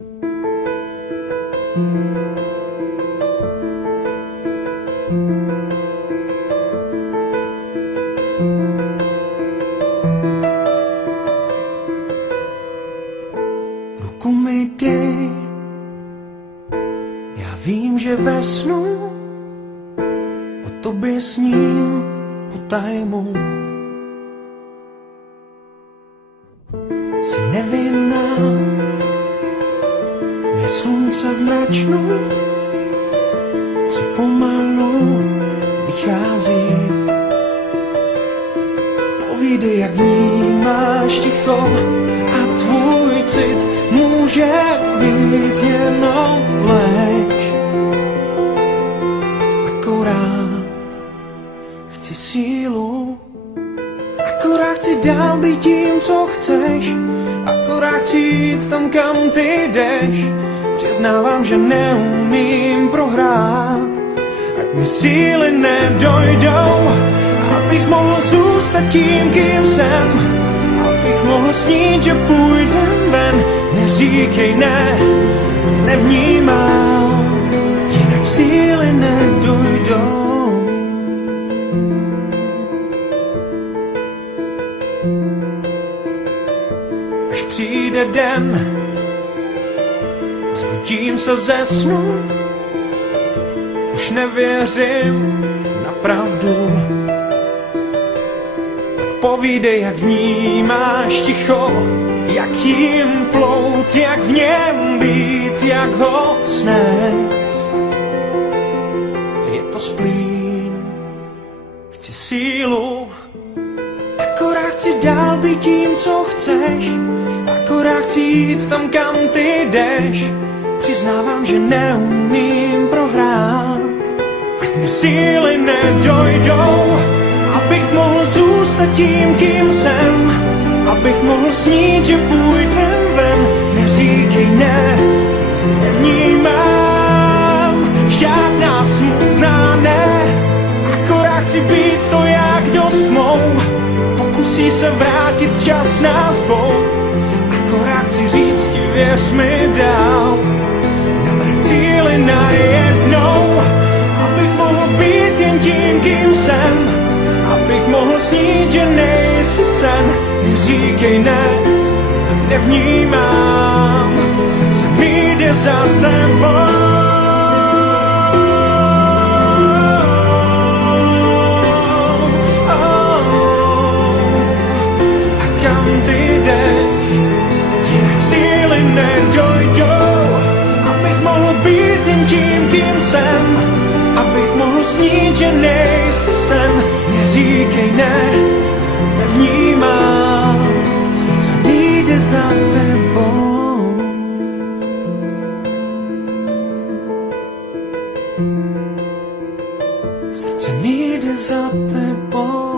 Ruku mi dej, já vím, že ve snu o tobě sním potajmu. Jsi nevinná, mě slunce v mračnu, co pomalu vychází. Povídej, jak vnímáš ticho a tvůj cit může být jenom lež. Akorát chci sílu, akorát chci dál být tím, co chceš, akorát chci jít tam, kam ty jdeš. Přiznávám, že neumím prohrát, ať mi síly nedojdou, abych mohl zůstat tím, kým jsem, abych mohl snít, že půjdem ven. Neříkej ne, nevnímám, jinak síly nedojdou. Až přijde den, zbudím se ze snu, už nevěřím na pravdu. Tak povídej, jak vnímáš ticho, jak jim plout, jak v něm být, jak ho snést. Je to splín, chci sílu, akorát chci dál být tím, co chceš, akorát chci jít tam, kam ty jdeš. Přiznávám, že neumím prohrát, ať mi síly nedojdou, abych mohl zůstat tím, kým jsem, abych mohl snít, že půjdem ven. Neříkej ne, nevnímám žádná smutná ne, akorát chci být to, jak dost mou. Pokusí se vrátit čas nás dvou, akorát chci říct ti, věř mi dál. Nabrat síly najednou, abych mohl být jen tím, kým jsem, abych mohl snít, že nejsi sen. Neříkej ne, nevnímám, srdce mi jde za tebou. A kam ty jdeš, jinak síly nedojdou, abych mohl být jen tím, kým jsem, abych mohl snít, že nejsi sen. Neříkej ne, nevnímám, srdce mi jde za tebou. Srdce mi jde za tebou.